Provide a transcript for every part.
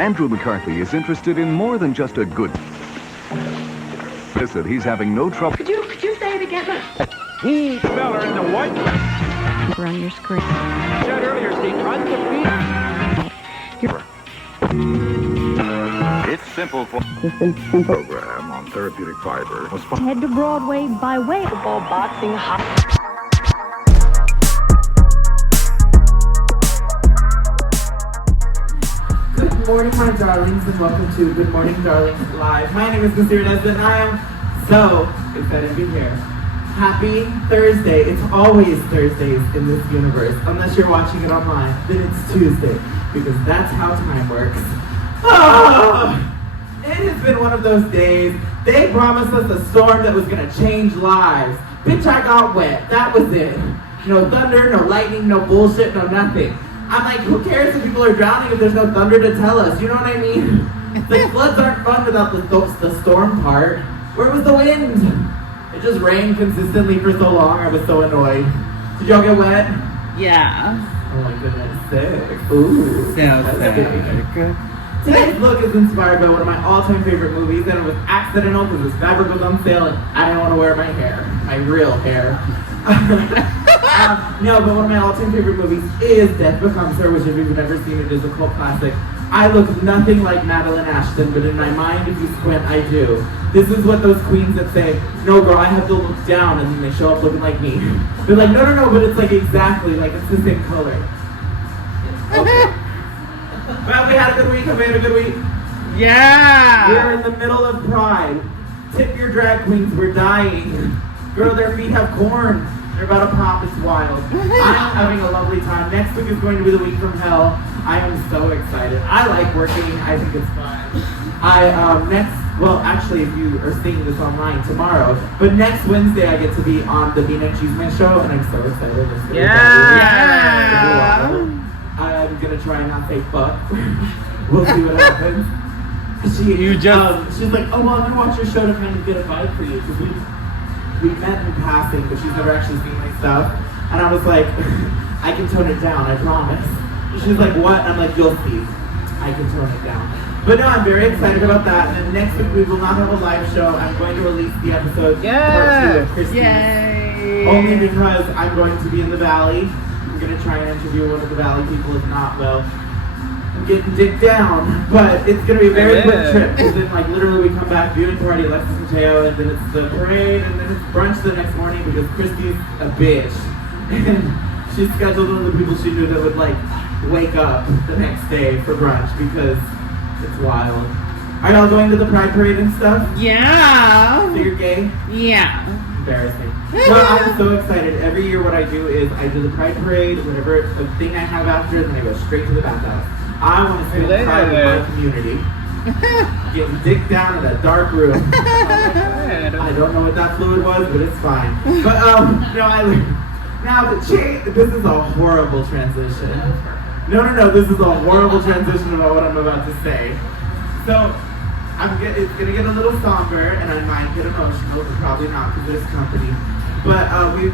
Andrew McCarthy is interested in more than just a good visit. He's having no trouble. Could you say it again? Feller in the white. On your screen. Said earlier, Steve, It's simple for program on therapeutic fiber. Head to Broadway by way of Football, boxing, hockey. Good morning, my darlings, and welcome to Good Morning Darlings Live. My name is Mr. Nesbitt, and I am so excited to be here. Happy Thursday. It's always Thursdays in this universe. Unless you're watching it online, then it's Tuesday, because that's how time works. It has been one of those days. They promised us a storm that was going to change lives. Bitch, I got wet. That was it. No thunder, no lightning, no bullshit, no nothing. I'm like, who cares if people are drowning if there's no thunder to tell us? You know what I mean? Like, floods aren't fun without the storm part. Where was the wind? It just rained consistently for so long, I was so annoyed. Did y'all get wet? Yeah. Oh my goodness, sick. Ooh. That's good. Today's look is inspired by one of my all-time favorite movies, and it was accidental because this fabric was on sale and I didn't want to wear my hair. My real hair. No, but one of my all-time favorite movies is Death Becomes Her, which if you've never seen it is a cult classic. I look nothing like Madeline Ashton, but in my mind, if you squint, I do. This is what those queens that say, no girl, I have to look down, and then they show up looking like me. They're like, no, but it's like exactly, like it's the same color. Okay. Well, we had a good week. Have we had a good week? Yeah. We're in the middle of Pride. Tip your drag queens, we're dying. Girl, their feet have corn. They're about to pop, it's wild. I'm having a lovely time. Next week is going to be the week from hell. I am so excited. I like working, I think it's fun. Actually, if you are seeing this online tomorrow, but next Wednesday I get to be on the Bean and Cheeseman show, and I'm so excited. Yeah. I'm gonna try and not say fuck. We'll see what happens. She's like, oh well, I'm gonna watch your show to kind of get a vibe for you, because we met in passing, but she's never actually seen my stuff. And I was like, I can tone it down, I promise. She's like, what? I'm like, you'll see. I can tone it down. But no, I'm very excited about that. And then next week we will not have a live show. I'm going to release the episode part 2 of Christie's. Yay! Only because I'm going to be in the Valley. I'm going to try and interview one of the Valley people. If not, well, I'm getting dicked down. But it's going to be a very quick trip. Because then, like, literally we come back, viewing party, Alexis and Teo, and then it's the parade, and then it's brunch the next morning because Christy's a bitch. And she scheduled one of the people she knew that would, like, wake up the next day for brunch because it's wild. Are y'all going to the Pride Parade and stuff? Yeah. So you're gay? Yeah. Embarrassing. Well, I'm so excited. Every year what I do is I do the Pride Parade, whatever the thing I have after, then I go straight to the bathhouse. I want to spend time with my community. Getting dicked down in a dark room. I don't know what that fluid was, but it's fine. But, this is a horrible transition. No, this is a horrible transition about what I'm about to say. So, it's gonna get a little somber, and I might get emotional, but probably not because there's company. But we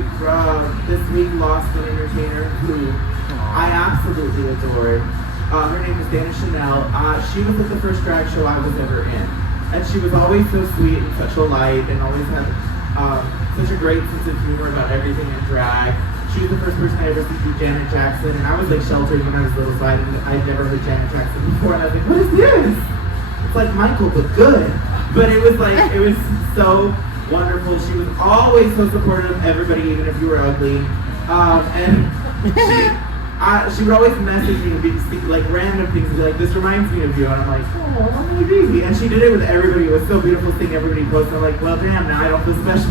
this week lost an entertainer who I absolutely adored. Her name is Dana Chanel. She was at the first drag show I was ever in, and she was always so sweet and such a light, and always had such a great sense of humor about everything in drag. She was the first person I ever seen do Janet Jackson, and I was like sheltered when I was little, so I'd never heard Janet Jackson before, and I was like, what is this? It's like Michael, but good. But it was like, it was so wonderful. She was always so supportive of everybody, even if you were ugly. And she would always message me and be like random things and be like, this reminds me of you. And I'm like, oh, I'm really crazy. And she did it with everybody. It was so beautiful seeing everybody post. I'm like, well, damn, now I don't feel special.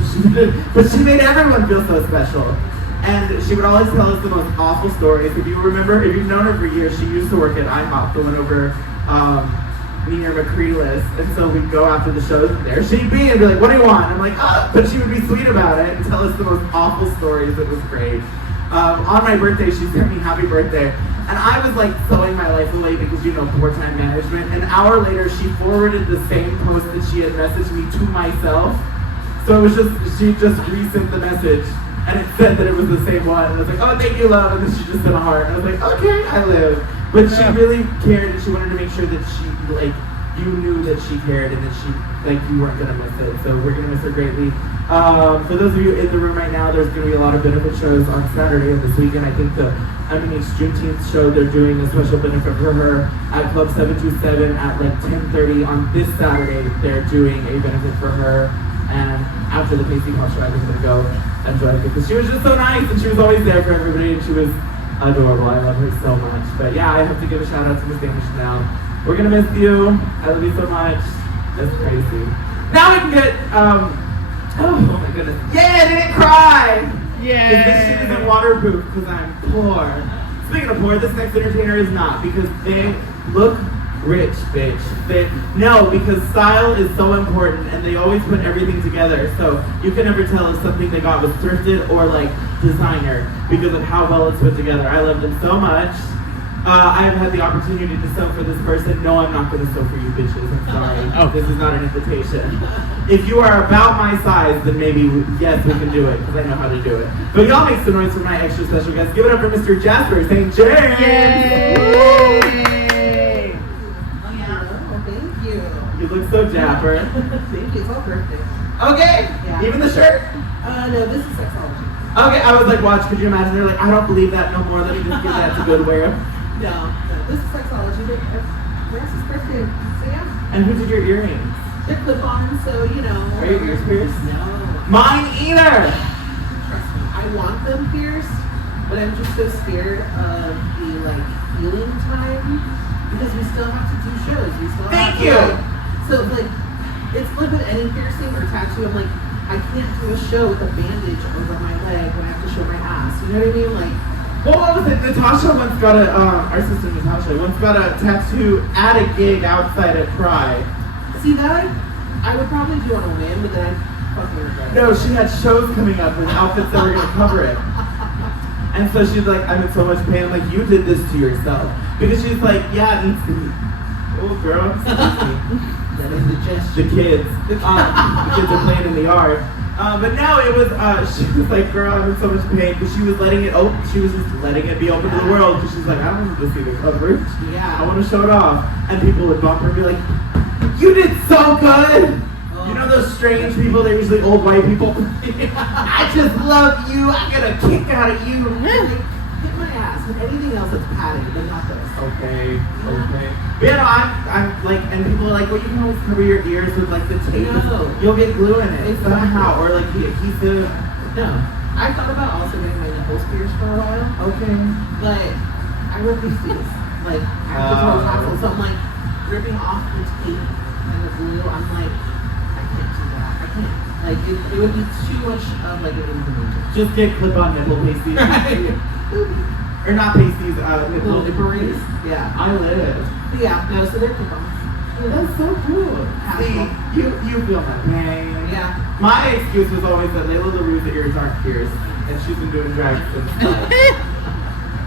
But she made everyone feel so special. And she would always tell us the most awful stories. If you remember, if you've known her for years, she used to work at IHOP, the one over near McCreeless. And so we'd go after the shows, and there she'd be, and be like, what do you want? And I'm like, but she would be sweet about it and tell us the most awful stories. It was great. On my birthday, she sent me happy birthday. And I was like sewing my life away because, you know, wartime management. An hour later, she forwarded the same post that she had messaged me to myself. So it was she just resent the message. And it said that it was the same one. And I was like, oh, thank you, love. And then she just sent a heart. And I was like, okay, I live. But she really cared, and she wanted to make sure that she, like, you knew that she cared and that she, like, you weren't going to miss it. So we're going to miss her greatly. For those of you in the room right now, there's going to be a lot of benefit shows on Saturday of this weekend. I think the MNH Juneteenth show, they're doing a special benefit for her at Club 727 at like 10:30 on this Saturday. They're doing a benefit for her. And after the Pacey House show, I was going to go enjoy it because she was just so nice and she was always there for everybody and she was adorable. I love her so much. But yeah, I have to give a shout out to Miss Danish now. We're gonna miss you. I love you so much. That's crazy. Now we can get, oh my goodness. Yeah, I didn't cry! Yeah. This shit isn't waterproof because I'm poor. Speaking of poor, this next entertainer is not because they look rich, bitch. No, because style is so important and they always put everything together. So you can never tell if something they got was thrifted or like designer because of how well it's put together. I love them so much. I've had the opportunity to sew for this person. No, I'm not going to sew for you bitches. I'm sorry. Oh. This is not an invitation. If you are about my size, then maybe, yes, we can do it, because I know how to do it. But y'all make some noise for my extra special guest. Give it up for Mr. Jasper St Jame. Yay! Oh yeah. Oh, thank you. You look so dapper. Thank you. It's all perfect. Okay. Yeah. Even the shirt. No, this is sexology. Okay, I was like, watch, could you imagine? They're like, I don't believe that no more. Let me just give that to Goodwear. No, this is sexology. That's his birthday. So yeah. And who did your earrings? They're clip-on, so you know. Are your ears pierced? No. Mine either. Trust me, I want them pierced, but I'm just so scared of the like healing time because we still have to do shows. We still Thank have to, you. Like, so like, it's like with any piercing or tattoo. I'm like, I can't do a show with a bandage over my leg when I have to show my ass. You know what I mean? Like. Well, what was it? Natasha once got a, our sister Natasha once got a tattoo at a gig outside at Pride. See that? I would probably do on a whim, but then I fucking regret it. No, she had shows coming up with outfits that were going to cover it. And so she's like, I'm in so much pain. I'm like, you did this to yourself. Because she's like, yeah, it needs to be. Oh, girl. That is the gesture. The kids. The kids are playing in the yard. But no, it was, she was like, girl, I'm in so much pain. Because she was letting it open. She was just letting it be open to the world. Because she's like, I don't want to see the coverage. Yeah. I want to show it off. And people would bump her and be like, you did so good. You know those strange people, they're usually old white people. I just love you. I get a kick out of you. Hit my ass with anything else that's padded, but not this. Okay. But yeah, no, I'm like, and people are like, well, you can always cover your ears with like the tape. No. You'll get glue in it Exactly. somehow, or like the adhesive. No. I thought about also getting my nipples pierced for a while, Okay. but I rip these tubes. Like, after throw tassels, so I'm like, ripping off the tape and the glue, I'm like, I can't do that. I can't. Like, it would be too much of like an inconvenience. Just get clip-on nipple pasties. Or not pasties, Little nipple rings? Yeah. I live. But yeah, no, so they're clip-ons. That's so cool. See, you feel my pain. Yeah. My excuse was always that Layla LaRue's ears aren't pierced, and she's been doing drag since.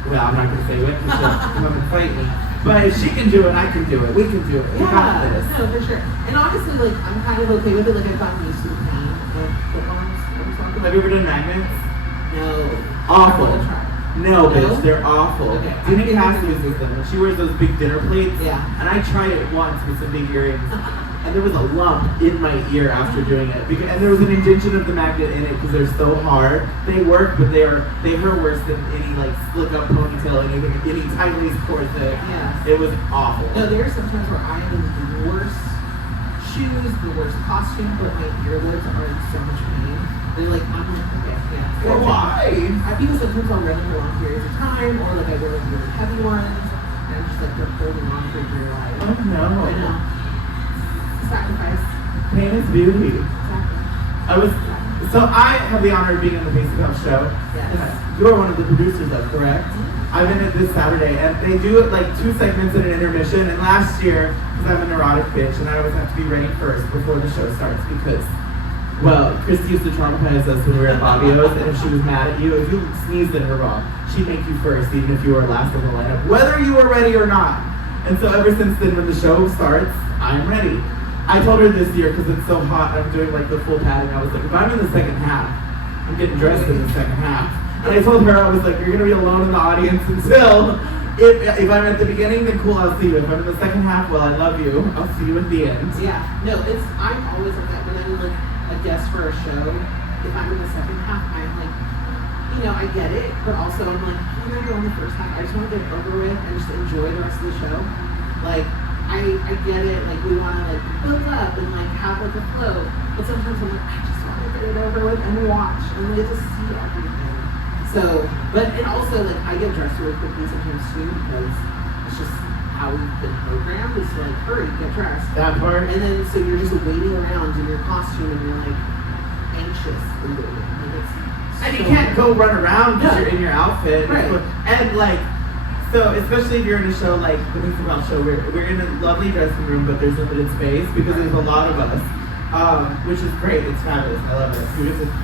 Well, I'm not gonna say it because she'll come and fight me. But if she can do it, I can do it. We can do it. We got Yeah, this. no, for sure. And honestly, like, I'm kind of okay with it. Like, I've gotten used to the pain of clip-ons. Have you ever done magnets? No. Awful. I want to try. No, bitch, No? they're awful. Okay. Demi Cass uses them, and she wears those big dinner plates. Yeah. And I tried it once with some big earrings, and there was a lump in my ear after doing it. And there was an indentation of the magnet in it because they're so hard. They work, but they hurt worse than any like slick up ponytail, any tight lace corset. Yeah. It was awful. No, there are some times where I am in the worst shoes, the worst costume, but my earlobes are in so much pain. They're like, I'm like, okay, yeah. Well, why? I think sometimes I'll wear them for long periods of time, or like I wear like really heavy ones, and I'm just like, they're holding on for your life. Oh no. I know. Sacrifice. Pain is beauty. Exactly. So I have the honor of being on the Basic House show. Yes. You're one of the producers of, correct? I'm in it this Saturday, and they do like 2 segments in an intermission. And last year, because I'm a neurotic bitch, and I always have to be ready first before the show starts because, well, Christy used to traumatize us when we were at Fabio's, and if she was mad at you, if you sneezed at her wrong, she'd make you first, even if you were last in the lineup, whether you were ready or not. And so ever since then, when the show starts, I'm ready. I told her this year, because it's so hot, I'm doing like the full padding. I was like, if I'm in the second half, I'm getting dressed in the second half. And I told her, I was like, you're going to be alone in the audience until if I'm at the beginning, then cool, I'll see you. If I'm in the second half, well, I love you. I'll see you at the end. Yeah, no, I'm always like that when I'm like a guest for a show. If I'm in the second half, I'm like, I get it, but also I'm like, when I go in the first half, I just want to get it over with and just enjoy the rest of the show. Like, I get it, like we want to like build up and like have like a flow, but sometimes I'm like, I just want to get it over with and watch and like just see everything. So, and also like I get dressed really quickly sometimes too because it's just how we've been programmed is to like hurry, get dressed. That part. And then so you're just waiting around in your costume and you're like anxious and waiting. And you can't go run around because you're in your outfit. Right. And like, so especially if you're in a show like the Mr. Bell show, we're in a lovely dressing room, but there's limited space because there's a lot of us, which is great. It's fabulous. I love it.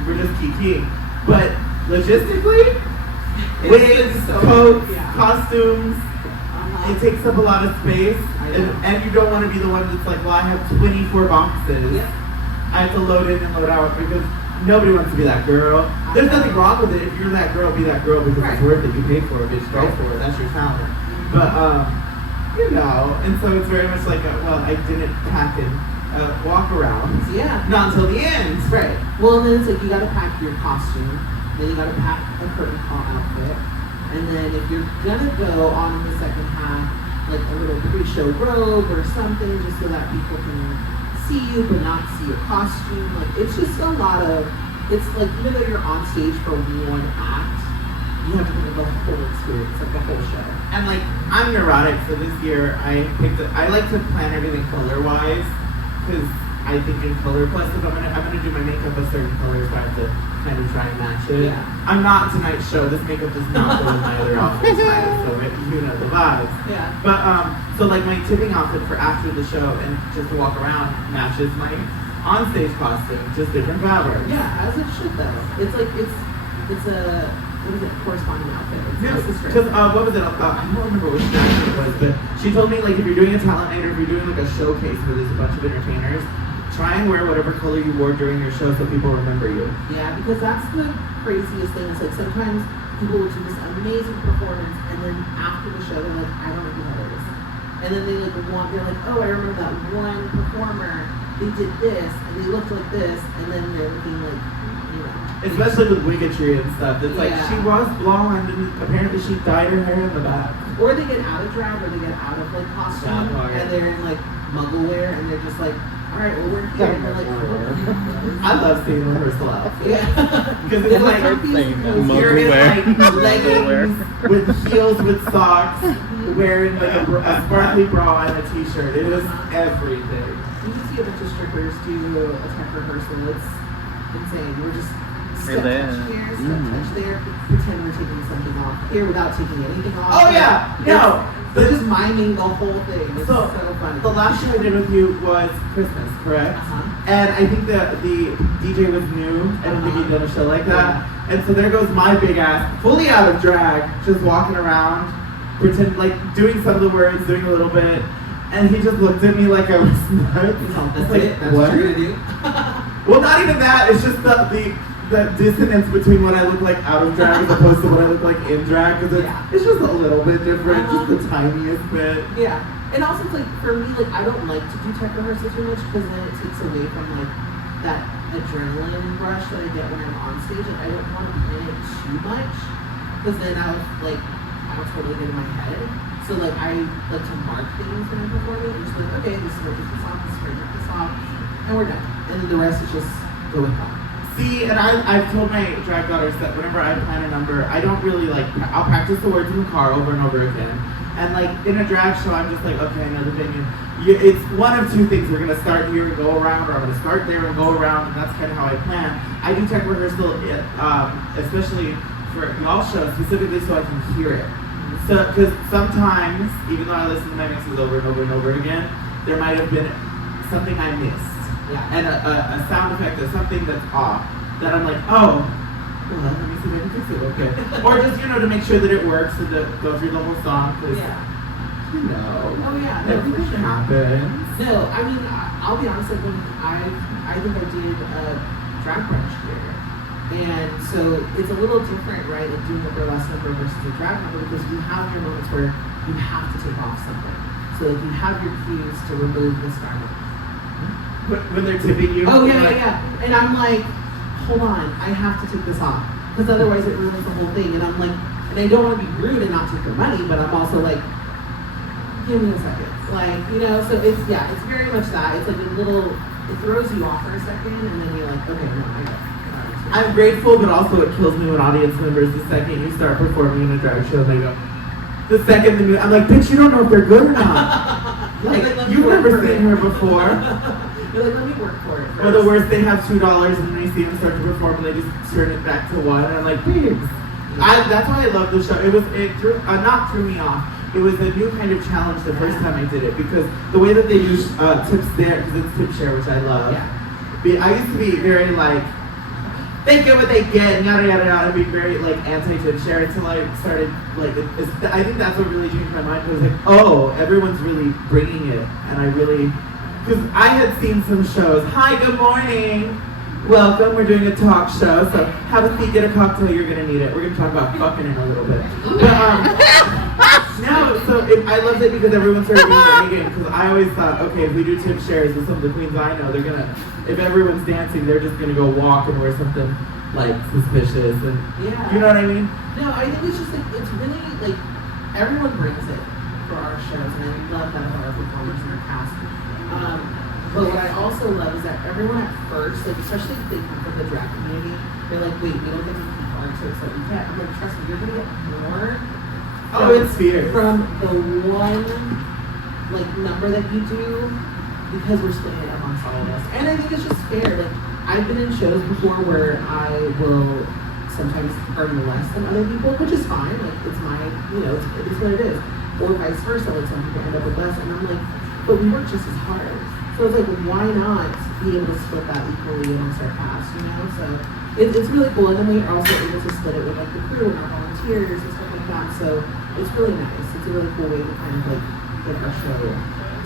We're just kiki. But logistically, wigs, coats, costumes, it takes up a lot of space, and you don't want to be the one that's like, well, I have 24 boxes. I have to load in and load out because nobody wants to be that girl. There's nothing wrong with it. If you're that girl, be that girl because it's worth it. You pay for it, bitch. Go for it. That's your talent. But, and so it's very much like, I didn't pack and walk around. Yeah. Not until the end. Right. Well, and then it's like you gotta pack your costume, then you gotta pack a curtain call outfit, and then if you're gonna go on in the second half, like a little pre-show robe or something, just so that people can see you but not see your costume. Like it's just a lot of. It's like even though you're on stage for one act, you have to think of the whole experience, like the whole show. And like I'm neurotic, so this year I like to plan everything color-wise because I think in color. Plus, if I'm gonna do my makeup a certain color, so I have to kind of try and match it. Yeah. I'm not tonight's show. This makeup does not go with my other outfits, so you know the vibes. Yeah. But so like my tipping outfit for after the show and just to walk around matches my on-stage costume, just different fabric. Yeah, as it should though. It's like it's a what is it, corresponding outfit. Because what was it? I don't remember which national it was, but she told me like if you're doing a talent night or if you're doing like a showcase where there's a bunch of entertainers, try and wear whatever color you wore during your show so people remember you. Yeah, because that's the craziest thing. It's like sometimes people will do this amazing performance and then after the show they're like, I don't know who that is. And then they're like, oh, I remember that one performer. They did this and they looked like this, and then they're looking like, Especially with wiggetry and stuff. It's like she was blonde and apparently she dyed her hair in the back. Or they get out of drag or they get out of like costume and they're in like muggle wear and they're just like, alright, well we're here. And they're like, I love seeing rehearsal outfits. Yeah. Because it's like you're in like leggings with heels with socks, wearing like a sparkly bra and a t-shirt. It is everything. You just see a bunch of strippers do a tech rehearsal. It's insane. We're just step touch here, step touch there, pretend we're taking something off here without taking anything off. Oh yeah, no. They're just miming the whole thing. It's so funny. The last show I did with you was Christmas, correct? And I think the DJ was new. I don't think he'd done a show like that. And so there goes my big ass, fully out of drag, just walking around, pretend like doing some of the words, doing a little bit. And he just looked at me like I was nuts. That's like, it? That's what you're gonna do? Well, not even that. It's just the dissonance between what I look like out of drag as opposed to what I look like in drag. Because it's just a little bit different, just the tiniest bit. Yeah. And also, it's like, for me, like, I don't like to do tech rehearsal too much because then it takes away from, like, that adrenaline rush that I get when I'm on stage. Like, I don't want to plan it too much because then I'll totally get in my head. So like I like to mark things when I'm performing. Just like, okay, this is where I take this off, this is where I take this off, and we're done. And then the rest is just go with that. See, and I've told my drag daughters that whenever I plan a number, I don't really like, I'll practice the words in the car over and over again. And like in a drag show, I'm just like, okay, another thing. And it's one of two things. We're gonna start here and go around, or I'm gonna start there and go around, and that's kind of how I plan. I do tech rehearsal, especially for y'all shows, specifically so I can hear it. So, because sometimes, even though I listen to my mixes over and over and over again, there might have been something I missed. Yeah. And a sound effect or something that's off, that I'm like, oh, well, let me see if I can fix it, okay. Or just, to make sure that it works and to go through the whole song, because, Oh yeah. No, everything for sure. happens. No, I mean, I'll be honest, like when I think I did a drag brunch here. And so it's a little different, right, like doing a burlesque number versus a drag number, because you have your moments where you have to take off something. So like you have your cues to remove this garment. When they're tipping you. Oh, yeah, like, yeah, yeah. And I'm like, hold on, I have to take this off. Because otherwise it ruins the whole thing. And I'm like, and I don't want to be rude and not take their money, but I'm also like, give me a second. Like, you know, so it's very much that. It's like a little, it throws you off for a second, and then you're like, okay, no, I got it. I'm grateful, but also it kills me when audience members, the second you start performing in a drag show, they go, the second the I'm like, bitch, you don't know if they're good or not. Like, you've never seen her before. You're like, let me work for it first. Or the worst, they have $2 and then they see them start to perform and they just turn it back to one. And I'm like, babes. That's why I love the show. Not threw me off. It was a new kind of challenge the first time I did it, because the way that they do tips there, because it's tip share, which I love. Yeah. I used to be very like, they get what they get, and yada yada yada, and be very like anti-tip share until I started like, I think that's what really changed my mind. I was like, oh, everyone's really bringing it, and I really, because I had seen some shows. Hi, good morning. Welcome, we're doing a talk show, so have a seat, get a cocktail, you're gonna need it. We're gonna talk about fucking in a little bit. But, I loved it because everyone started doing it again, because I always thought, okay, if we do tip shares with some of the queens I know, they're gonna, if everyone's dancing, they're just gonna go walk and wear something like suspicious, and you know what I mean? No, I think it's just like, it's really like, everyone brings it for our shows, and I love that about our performers and our cast. But what I also love is that everyone at first, like especially if they come from the drag community, they're like, wait, we don't get to keep our tips, so we can't. I'm like, trust me, you're gonna get more. Oh, it's fierce. From the one like number that you do, because we're splitting it amongst all of us. And I think it's just fair. Like, I've been in shows before where I will sometimes earn less than other people, which is fine. Like, it's my, you know, it is what it is. Or vice versa, like some people end up with less, and I'm like, but we work just as hard. So it's like, why not be able to split that equally amongst our cast, you know? So it's really cool. And then we are also able to split it with like the crew and our volunteers and stuff like that. So it's really nice. It's a really cool way to kind of like get our show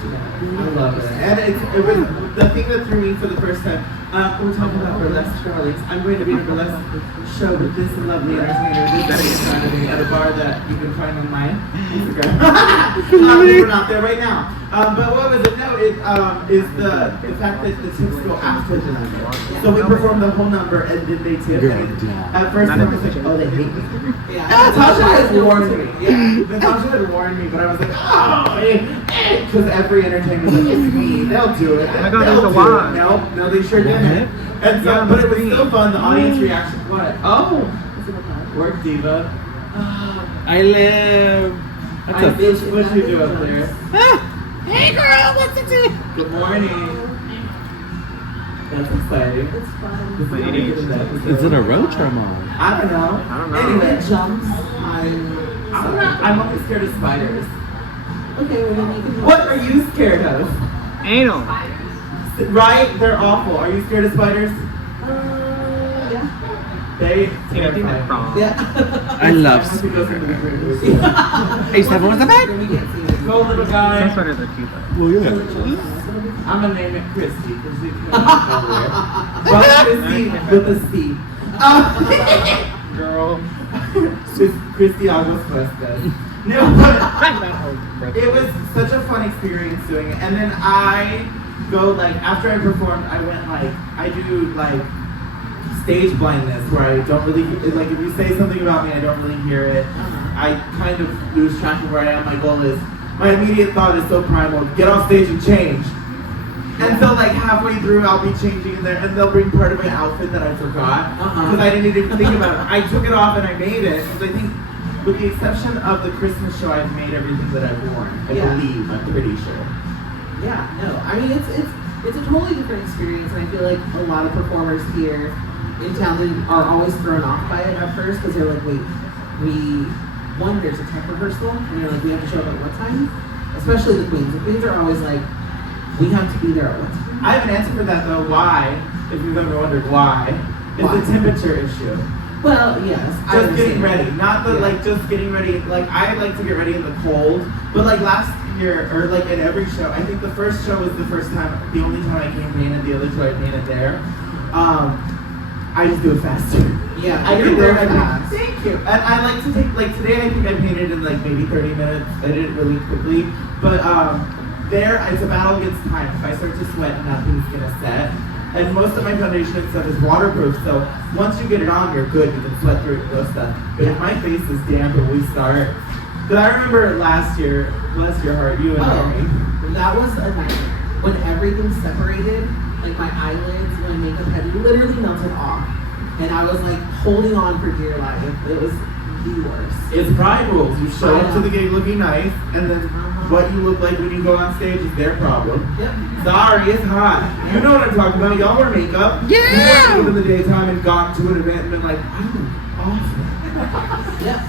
together. I love it. And it was the thing that threw me for the first time. We're talking about burlesque darlings. I'm going to be in a burlesque show with this lovely entertainer, this in front of me, at a bar that you can find on my Instagram. We're not there right now. But what was it? No, it is the fact that the tips go after the number. So we perform the whole number and then they tip. At first I was like, oh, they hate me. Yeah. Natasha had warned me. Yeah, Natasha had warned me, but I was like, oh, because every entertainer was like, it's me. They'll do it. I got They'll the do wand. it. No, they sure didn't. And so, but it was so fun. The audience reaction. What? Oh, work diva. I live. What'd you do up there? Hey girl, what's it do? Good morning. That's exciting. It's fun. Is it a roach or a mom? I don't know. Anyway, Jumps. I'm only scared of spiders. Okay, well then you can. What are you scared of? Anal. Right? They're awful. Are you scared of spiders? Yeah. They Anything terrify that's me. wrong. Yeah. I love. I think those are the great movies. Hey, Stephen, what's the bag? We can't see it. Go little Some guy. sweaters are cute though. Well, yeah. I'm gonna name it Christy because she's nowhere. But Christy with a C. Girl. It's Christy Aguas Cuestas. No, but it was such a fun experience doing it. And then I go like, after I performed, I went like, I do like stage blindness where I don't really, like if you say something about me, I don't really hear it. I kind of lose track of where I am. My goal is, my immediate thought is so primal, get off stage and change. And so like halfway through I'll be changing in there and they'll bring part of my outfit that I forgot because I didn't even think about it. I took it off and I made it because I think with the exception of the Christmas show I've made everything that I've worn. I believe, I'm pretty sure. Yeah, no, I mean it's a totally different experience, and I feel like a lot of performers here in town are always thrown off by it at first because they're like, wait, there's a tech rehearsal, and you're like, we have to show up at what time? Especially the queens. The queens are always like, we have to be there at what time? I have an answer for that though. Why? If you've ever wondered why, it's a temperature issue. Well, yes. Just getting ready, not the like just getting ready. Like I like to get ready in the cold, but like last year or like at every show, I think the first show was the first time, the only time I came painted. The other two I painted there. I just do it faster. Yeah, I you're get there. very fast. Thank you. And I like to take like today. I think I painted in like maybe 30 minutes. I did it really quickly, but there it's a battle against time. If I start to sweat, nothing's gonna set. And most of my foundation and stuff is waterproof, so once you get it on, you're good. You can sweat through it and those stuff. But if my face is damp when we start, because I remember last year, bless your heart, you and Mary. That was a nightmare. When everything separated, like my eyelids, my makeup had literally melted off. And I was like holding on for dear life. It was the worst. It's pride rules. You show up to the gig looking nice, and then what you look like when you go on stage is their problem. Yep. Sorry, it's hot. You know what I'm talking about. Y'all wear makeup. Yeah! You in the daytime and gone to an event and been like, I look awful. Yeah.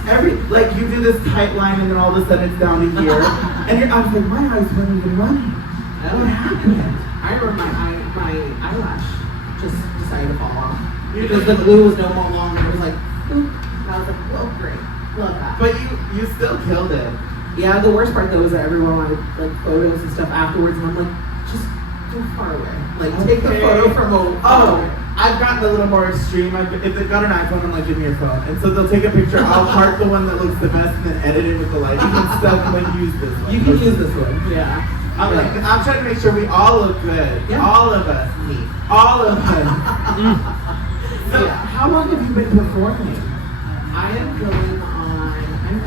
Like you do this tight line and then all of a sudden it's down to here. And I was like, my eyes weren't even running. What happened? I remember my eyelash just decided to fall off. Because the glue was no more long. It was like, boop. And I was like, oh great. Love that. But you still killed it. Yeah, the worst part though is that everyone wanted like photos and stuff afterwards, and I'm like, just go far away. Like take the photo from a I've gotten a little more extreme. If they've got an iPhone, I'm like, give me your phone. And so they'll take a picture. I'll mark the one that looks the best and then edit it with the lighting and stuff and then use this one. You can use this one. Yeah. I'm like, I'm trying to make sure we all look good. Yeah. All of us. Me. All of us. So, how long have you been performing? I am going on, I'm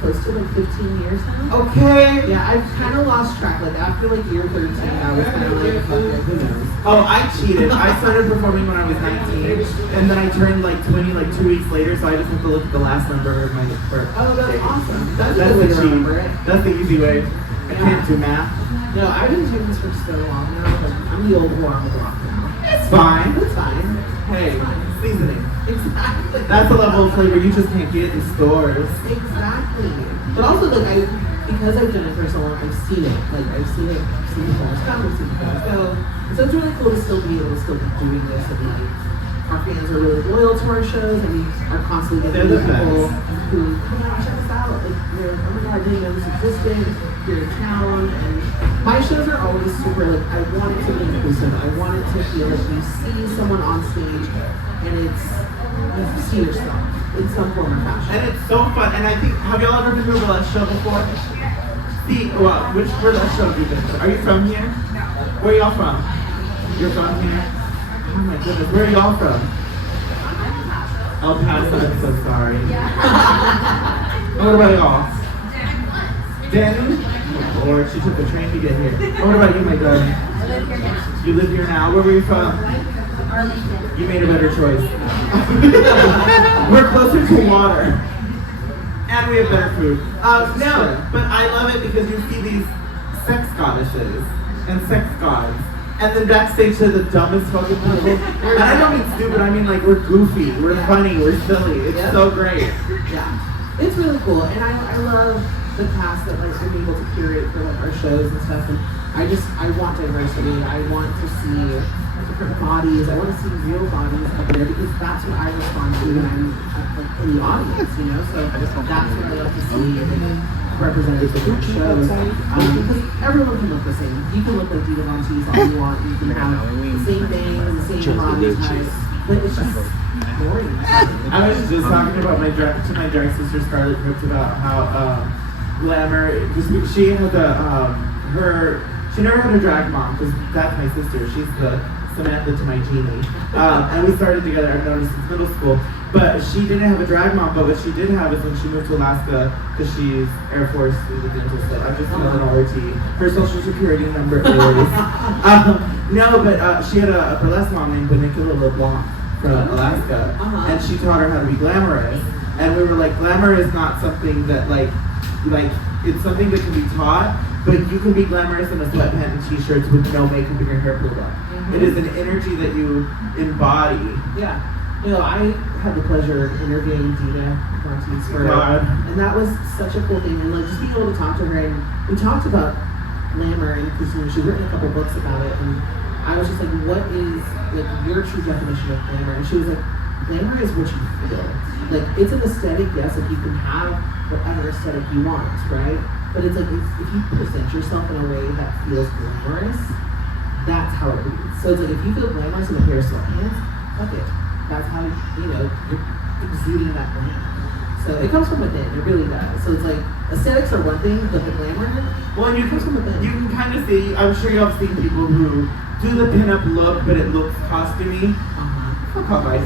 close to like 15 years now. Okay. Yeah, I've kind of lost track. Like after like year 13, I was kind of like, okay, who knows? Oh, I cheated. I started performing when I was 19, and then I turned like 20 like 2 weeks later, so I just have to look at the last number of my birth. Oh, that's awesome. That's That's a good way the to cheat. remember it. That's the easy way. I can't do math. No, I've been doing this for so long now. Like, I'm the old whore on the block now. It's fine. It's fine. Hey, seasoning. Exactly. That's a level of flavor you just can't get in stores. Exactly. But also, like, because I've done it for so long, I've seen it. Like, I've seen it films come, I've seen films go. And so it's really cool to still be able to still be doing this. And like, our fans are really loyal to our shows, and we are constantly getting They're the people best. who come out and check us out. Like, they're like, oh my god, I didn't know this existed. You're in town. And my shows are always super, like, I want it to be inclusive. I want it to feel like you see someone on stage, and it's, you see yourself in some form or fashion. And it's so fun. And I think, have y'all ever been to a burlesque show before? See, well, which burlesque show have you been to? Are you from here? Where are y'all from? You're from here? Oh my goodness, where are y'all from? El Paso, I'm so sorry. What about y'all? Denton? Oh Lord, she took the train to get here. What about you, my darling? You live here now? Where were you from? You made a better choice. We're closer to water. And we have better food. No, but I love it because you see these sex goddesses and sex gods. And then backstage to the dumbest fucking people. And I don't mean stupid, I mean like we're goofy, we're funny, we're silly. It's so great. Yeah, it's really cool, and I love the cast that like I'm able to curate for like our shows and stuff. And I want diversity. I want to see different bodies. I want to see real bodies up there because that's what I respond to when I'm like in the audience, you know. So that's what I love to see represented in different shows. Because everyone can look the same. You can look like Diva Von Teese all you want. You can have the same things, the same body type, but it's just boring. I was just talking about my drag sister Scarlett Brooks about how glamour, because she had she never had a drag mom, because that's my sister. She's the Samantha to my Jeannie. And we started together, I've known her since middle school. But she didn't have a drag mom, but what she did have is when she moved to Alaska, because she's Air Force, she's a dental set. I'm just another RT. Her social security number is. No, but she had a burlesque mom named Benicula LeBlanc from Alaska. And she taught her how to be glamorous. And we were like, glamour is not something that like it's something that can be taught, but you can be glamorous in a sweatpant and t-shirts with no makeup and your hair pulled up. It is an energy that you embody. Yeah. You know, I had the pleasure of interviewing Dina Von Teese for and that was such a cool thing. And like just being able to talk to her, and we talked about glamour, and because she's written a couple books about it, and I was just like, what is like your true definition of glamour? And she was like, glamour is what you feel. Like it's an aesthetic, yes, like you can have whatever aesthetic you want, right? But it's like if you present yourself in a way that feels glamorous, that's how it reads. So it's like if you feel glamorous in a pair of sweatpants, fuck it. That's how, you're exuding that glamour. So it comes from within, it really does. So it's like, aesthetics are one thing, but the glamour, Well, it comes from within. you can kind of see, I'm sure you have seen people who do the pinup look, but it looks costumey. Fuck off, guys.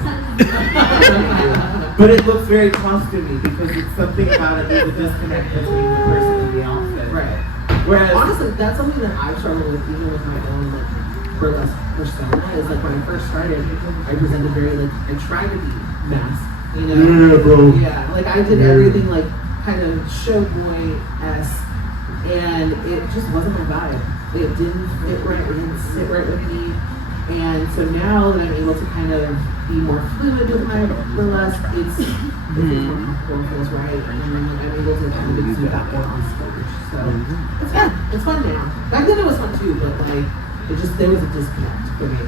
But it looks very costumey because it's something about it, there's a disconnect between the person and the outfit. Right. Whereas, Honestly, that's something that I've struggled with even with my own like burlesque persona. Is like when I first started, I presented very like I tried to be masked, Yeah, bro. Yeah, like I did everything like kind of showboy-esque, and it just wasn't my vibe. It didn't fit right. It didn't sit right with me. And so now that I'm able to kind of be more fluid with my burlesque, it's more comfortable, feels right, and I'm able to kind of exude that more on stage. So it's fun. It's fun now. Back then it was fun too, but like there was a disconnect for me.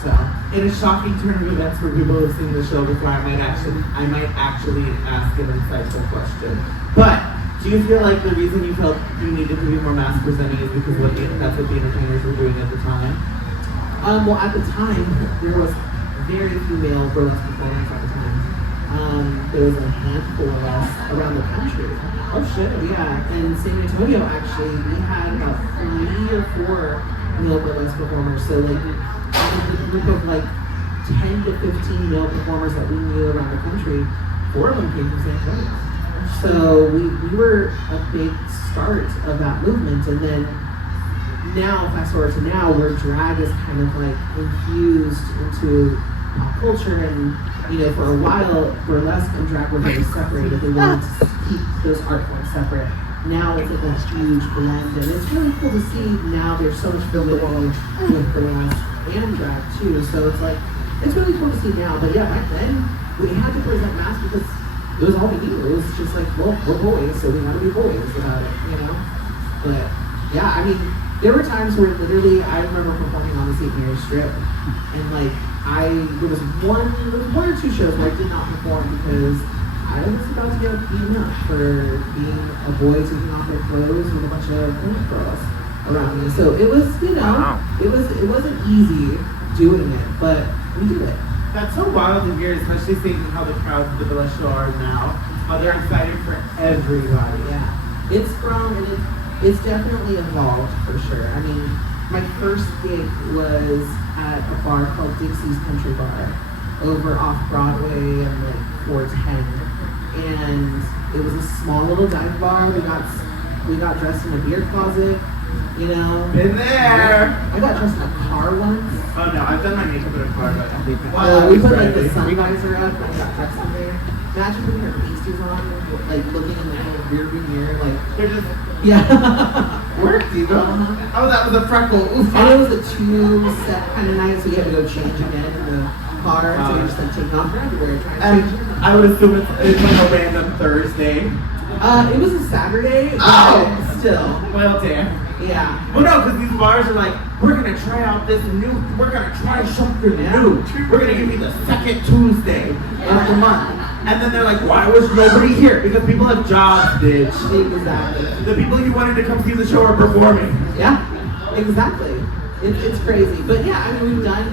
So in a shocking turn of events for people who've seen the show before, I might actually ask an insightful question. But do you feel like the reason you felt you needed to be more mask presenting is because that's what the entertainers were doing at the time? Well, at the time, there was very few male burlesque performers at the time. There was a handful of us around the country. Oh shit. Yeah, and San Antonio actually, we had about 3 or 4 male burlesque performers. So like, out of the group of like 10 to 15 male performers that we knew around the country, 4 of them came from San Antonio. So we were a big start of that movement, and then now, fast forward to now, where drag is kind of like infused into pop culture, and for a while, burlesque and drag were very separated. They wanted to keep those art forms separate. Now it's like a huge blend, and it's really cool to see now there's so much fluidity with burlesque and drag too. So it's like, it's really cool to see now. But yeah, back then, we had to present masks because it was all we knew. It was just like, well, we're boys, so we gotta be boys about it, But yeah, I mean, there were times where literally I remember performing on the St. Mary's Strip, and like there was one or two shows where I did not perform because I was about to get beaten up for being a boy taking off their clothes with a bunch of girls around me. So it was, it wasn't easy doing it, but we did it. That's so wild to hear, especially seeing how the crowds of the burlesque show are now. How they're excited for everybody. Yeah, it's grown and it's definitely evolved for sure. I mean, my first gig was at a bar called Dixie's Country Bar over off Broadway and like 410, and it was a small little dive bar. We got dressed in a beer closet, Been there. I got dressed in a car once. Oh no, I've done my makeup in a car, but I think We put like the sun visor up and I got dressed in there. Imagine putting your pasties on, like looking in the little rear view mirror, like they're just worked, Oh, that was a freckle. Oof. And it was a 2-set kind of night, so you had to go change again in the car. So you're just like taking off your underwear, trying to change. And I would assume it's like a random Thursday. It was a Saturday. Oh, still. Well, damn. Yeah. Well, no, because these bars are like, we're gonna try out this new. We're gonna try something new. We're gonna give you the second Tuesday of the month. And then they're like, why was nobody here? Because people have jobs, bitch. Exactly. The people you wanted to come see the show are performing. Yeah, exactly. It's crazy. But yeah, I mean, we've done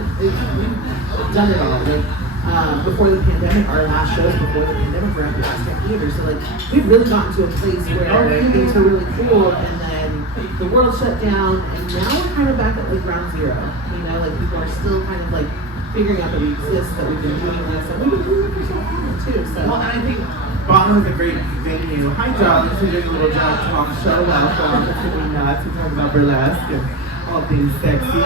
it all. Like, before the pandemic, our last shows before the pandemic were at the Aztec Theater. So like, we've really gotten to a place where things are really cool, and then the world shut down, and now we're kind of back at like ground zero. Like people are still kind of like figuring out that we exist, that we've been doing this, and we've been doing it for so long too. So. Well, and I think Bonham is a great venue. Hi, John. We're doing a little John talk show. Welcome. It's gonna be nuts. We talk about burlesque and all things sexy.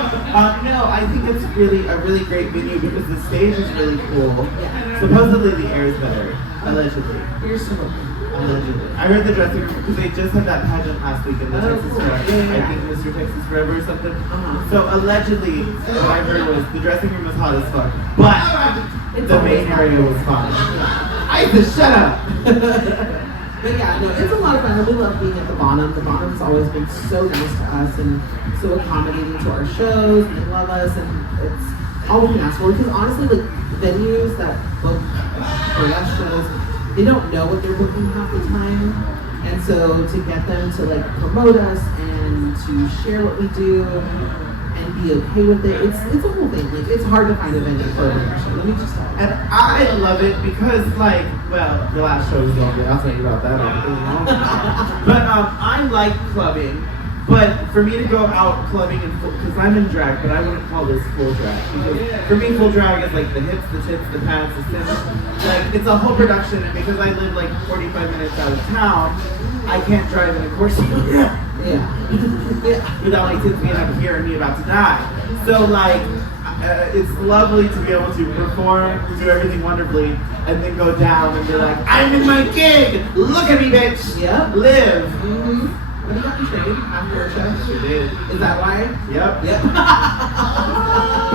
No, I think it's really a really great venue because the stage is really cool. Yeah. Supposedly the air is better. Allegedly. Here's some of them. Allegedly. I heard the dressing room because they just had that pageant last week in the Texas cool. Forever. Yeah. I think Mr. Texas Forever or something. Uh-huh. So allegedly, what I heard was the dressing room was hot as fuck, but the main area was fine. I said, shut up. But yeah, no, it's a lot of fun. We love being at the Bonham. The Bonham's always been so nice to us and so accommodating to our shows, and they love us, and it's all we can ask for. Because honestly, like venues that book burlesque shows, they don't know what they're booking half the time, and so to get them to like promote us and to share what we do and be okay with it. It's a whole thing. Like it's hard to find a venue for a show. Let me just tell you. And I love it because, like, well, the last show was lovely. I'll tell you about that. But I like clubbing. But for me to go out clubbing in full, because I'm in drag, but I wouldn't call this full drag. Because for me, full drag is like the hips, the tits, the pants, the tits. Like, it's a whole production, and because I live like 45 minutes out of town, I can't drive in a Corsa without my tits being up here and me about to die. So, like, it's lovely to be able to perform, do everything wonderfully, and then go down and be like, I'm in my gig! Look at me, bitch! Yep. Live! Mm-hmm. When you got betrayed after a show? Sure did. Is that why? Yep. Yep.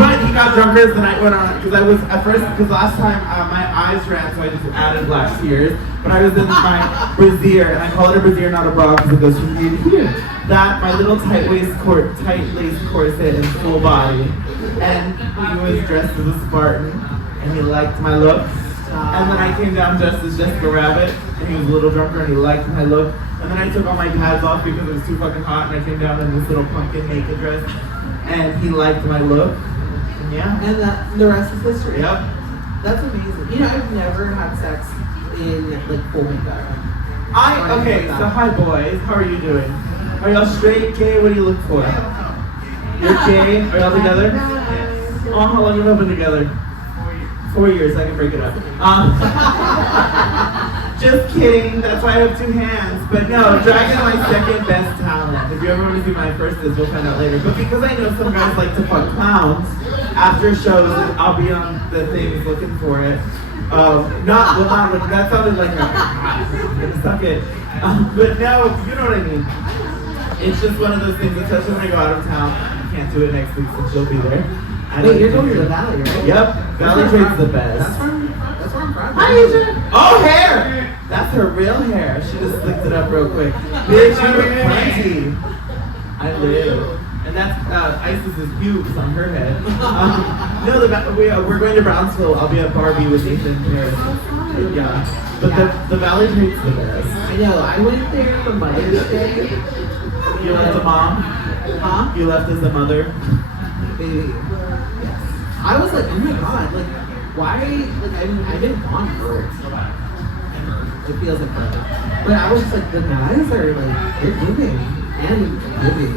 But he got drunker as the night went on, because I was, at first, because last time my eyes ran, so I just added black tears, but I was in my brassiere, and I call it a brassiere, not a bra, because it goes from here to here. That, my little tight lace corset and full body, and he was dressed as a Spartan, and he liked my look. And then I came down dressed as Jasper Rabbit, and he was a little drunker, and he liked my look. And then I took all my pads off because it was too fucking hot, and I came down in this little pumpkin naked dress, and he liked my look. And yeah. And the rest is history. Yep. That's amazing. You know, I've never had sex in like full makeup. Okay, so hi boys, how are you doing? Are y'all straight, gay? What do you look for? You're gay? Are y'all together? Oh, how long have you been together? 4 years, I can break it up. Just kidding, that's why I have 2 hands. But no, drag is my second best talent. If you ever want to see my first is, we'll find out later. But because I know some guys like to fuck clowns, after shows, I'll be on the things looking for it. That sounded like a, suck it. But no, you know what I mean. It's just one of those things, especially when I go out of town. I can't do it next week since you'll be there. Wait, you're going to the Valley, right? Yep, Valley Trade's the best. That's where I'm from. Hi, Asia. Oh, hair! That's her real hair. She just slicked it up real quick. Bitch, you look plenty. I live. And that's Isis's pubes on her head. No, we're going to Brownsville. I'll be at Barbie with Ethan and Paris. Yeah. But the Valley Trade's the best. I know. I went there for Mother's Day. You left a mom? Huh? You left as a mother? Baby. Yes. I was like, oh my god, like, why? Like, I've been gone for ever. It feels like forever. But I was just like, the guys are like, they're giving and giving.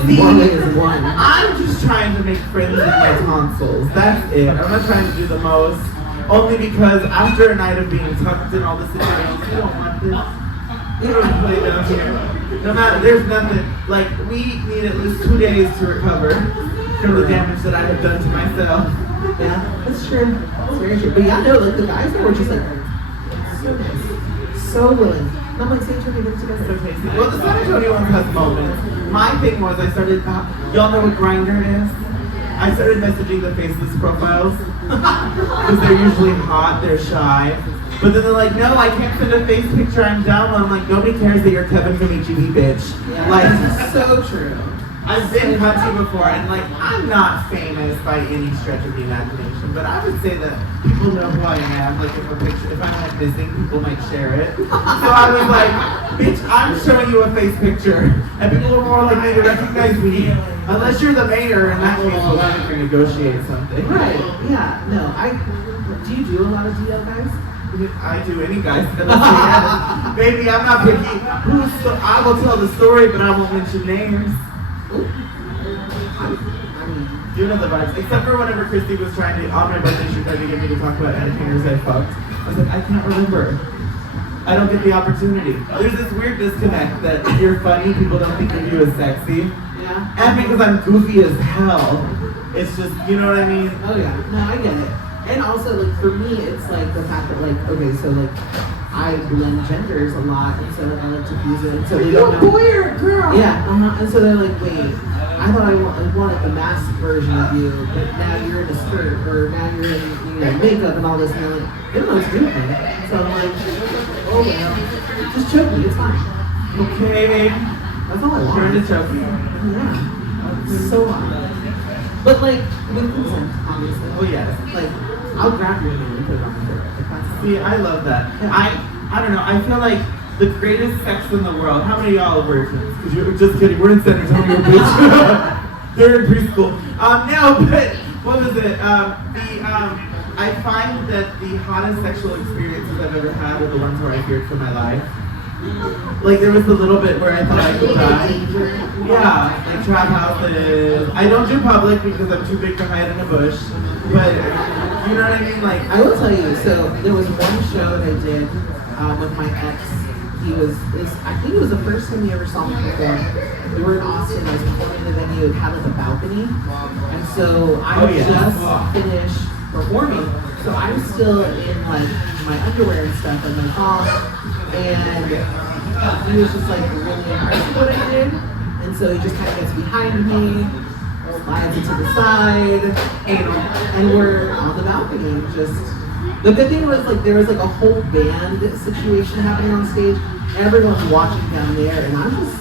In more ways than one. I'm just trying to make friends with my tonsils. That's it. I'm not trying to do the most. Only because after a night of being tucked in all the situations, you don't want this. You don't play down here. No matter, there's nothing. Like, we need at least 2 days to recover from the damage that I have done to myself. Yeah, that's true. That's very true. But yeah, no, like the guys were just like so nice, so willing. And I'm like, St. Jame, we're together. Well, the San Antonio one has moments. My thing was I started, y'all know what Grindr is? I started messaging the faceless profiles because they're usually hot, they're shy. But then they're like, no, I can't send a face picture, I'm down. I'm like, nobody cares that you're Kevin from HEB, bitch. Yeah, like, so true. I've been country before, and like, I'm not famous by any stretch of the imagination, but I would say that people know who I am. Like, if I'm like missing, people might share it. So I was like, bitch, I'm showing you a face picture, and people are more likely to recognize me, unless you're the mayor. In that case, we'll have to negotiate something. Right? Yeah. No. Do you do a lot of DL guys? I do any guys. Baby, I'm not picky. I will tell the story, but I won't mention names. You know the vibes. Except for whenever Christy was trying to, on my birthday, she tried to get me to talk about entertainers I fucked. I was like, I can't remember. I don't get the opportunity. There's this weird disconnect that if you're funny, people don't think of you as sexy. Yeah. And because I'm goofy as hell, it's just, you know what I mean? Oh yeah. No, I get it. And also, like, for me, it's like the fact that, like, okay, so like, I blend genders a lot, and so I like to use it. So they don't know. Boy or a girl? Yeah, and so they're like, wait, I thought I wanted the masked version of you, but now you're in a skirt, or now you're in makeup and all this, and they're like, they don't know what to do with me. So I'm like, oh well, just choke me, it's fine. Okay, babe. That's all I want. Trying to choke me. Yeah, so hard. But like, with consent, obviously. Oh yes. Like, I'll grab your hand and put it on my shirt. See, I love that. Yeah. I don't know, I feel like the greatest sex in the world. How many of y'all are virgins? Because you're just kidding, we're in San Antonio, bitch. They're in preschool. No, but what was it? I find that the hottest sexual experiences I've ever had are the ones where I feared for my life. Like there was a little bit where I thought I could die. Yeah, like trap houses. I don't do public because I'm too big to hide in a bush. But you know what I mean? Like I will tell you, so there was one show that I did with my ex. I think it was the first time he ever saw me perform. We were in Austin, I was performing in a venue, it had like a balcony. And so I just finished performing. So I'm still in like my underwear and stuff and my top. And he was just like really impressed with what I did. And so he just kind of gets behind me, slides it to the side, and we're on the balcony. Just the good thing was like there was like a whole band situation happening on stage. Everyone's watching down there, and I'm just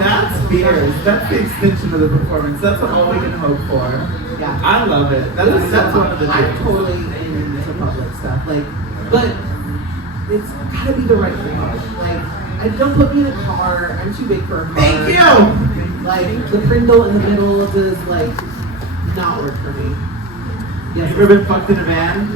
that's fierce. That's the extension of the performance. That's all we can hope for. Yeah, I love it. That's one of the I'm things. totally into public stuff. Like, but it's gotta be the right thing. Like, don't put me in a car. I'm too big for a car. Thank you. Like the Prindle in the middle does like not work for me. Yes. You ever been fucked in a van?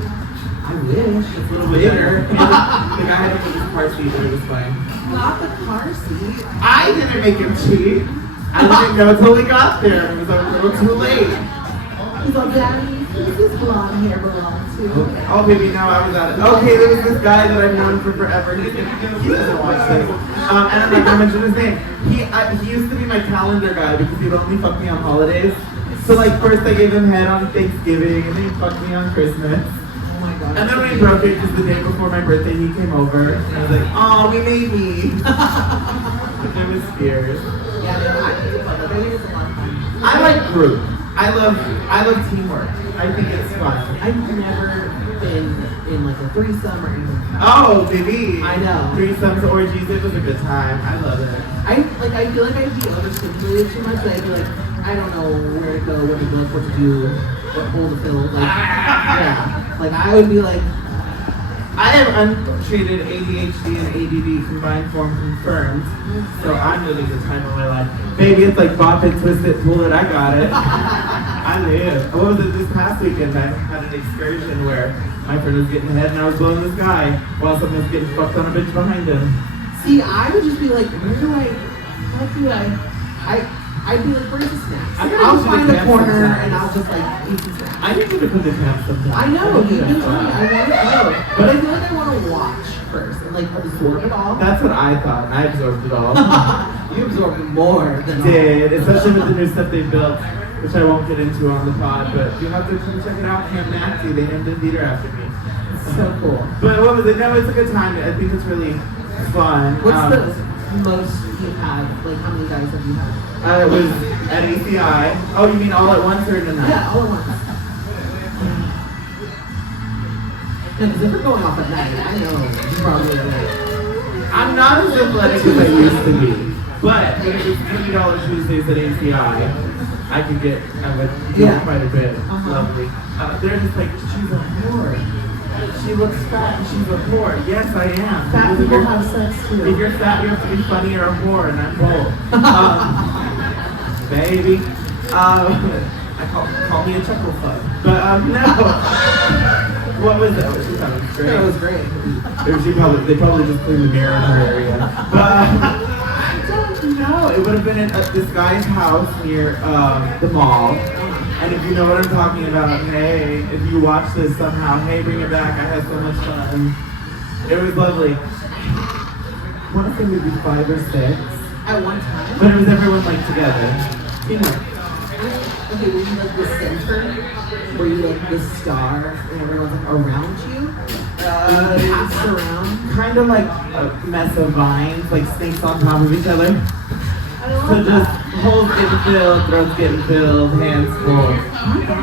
I wish. It's a little bigger. The guy had to put his car seat, but it was fine. Not the car seat. I didn't make him cheat. I didn't know until we got there. It was a little too late. He's like, Daddy, does this blonde hair belong to? Okay. Oh, baby, now I was at it. Okay, there was this guy that I've known for forever. He doesn't watch this. And I'm not gonna mention his name. He used to be my calendar guy because he would only fuck me on holidays. So like first I gave him head on Thanksgiving and then he fucked me on Christmas. Oh my God. And then we broke it because the day before my birthday he came over and I was like, oh, we made me. It was fierce. Yeah, no, I think it's fun. Like, I think it's a lot of fun. I like group. I love teamwork. I think it's fun. I've never been in like a threesome or anything. Oh, baby. I know. Threesomes, orgies, it was a good time. I love it. I feel like I'd be overstimulated too much. That I'd be like, I don't know where to go, what to look, what to do, what hole to fill. Like, yeah. Like I would be like, I have untreated ADHD and ADD combined form confirmed, so I'm living the time of my life. Baby, it's like bop it, twist it, pull it, I got it. I live. What was it this past weekend? I had an excursion where my friend was getting head and I was blowing this guy while someone was getting fucked on a bitch behind him. see, I would just be like, I'd be like, where's the snacks? I'll find a corner and I'll just like eat the snacks. I need you to put the camp sometime. I know, you've been telling me, I want to go. But I feel like I want to watch first and like absorb it all. That's what I thought. I absorbed it all. You absorbed more than Did, especially with the new stuff they built, which I won't get into on the pod, but you have to come check it out. Camp Nancy, they named the theater after me. So cool. But what was it? No, it's a good time. I think it's really fun. What's the most you have? Like, how many guys have you had? It was at ACI. Oh, you mean all at once or in a night? Yeah, all at once. Because if we're going off at night, I know you probably are. I'm not as athletic as I used to be. But when it was $20 Tuesdays at ACI, I could get, I would do quite a bit. Lovely. They're just like, she's a whore. She looks fat and she's a whore. Yes, I am. Fat Because people have sex too. if you're fat, you have to be funny or a whore, and I'm both. Baby. Call me a chuckle fuck. But no. What was that? She thought it was great. That was great. They probably just cleaned the mirror in her area. But I don't know. It would have been at this guy's house near the mall. And if you know what I'm talking about, hey, if you watch this somehow, hey, bring it back. I had so much fun. It was lovely. I want to say maybe 5 or 6. At one time? But it was everyone like together. Teamwork. Okay, were you like the center? Were you like the star and everyone's like around you? Like passed around? Kind of like a mess of vines, like snakes on top of each other. I love So just that. holes getting filled, throats getting filled, hands full,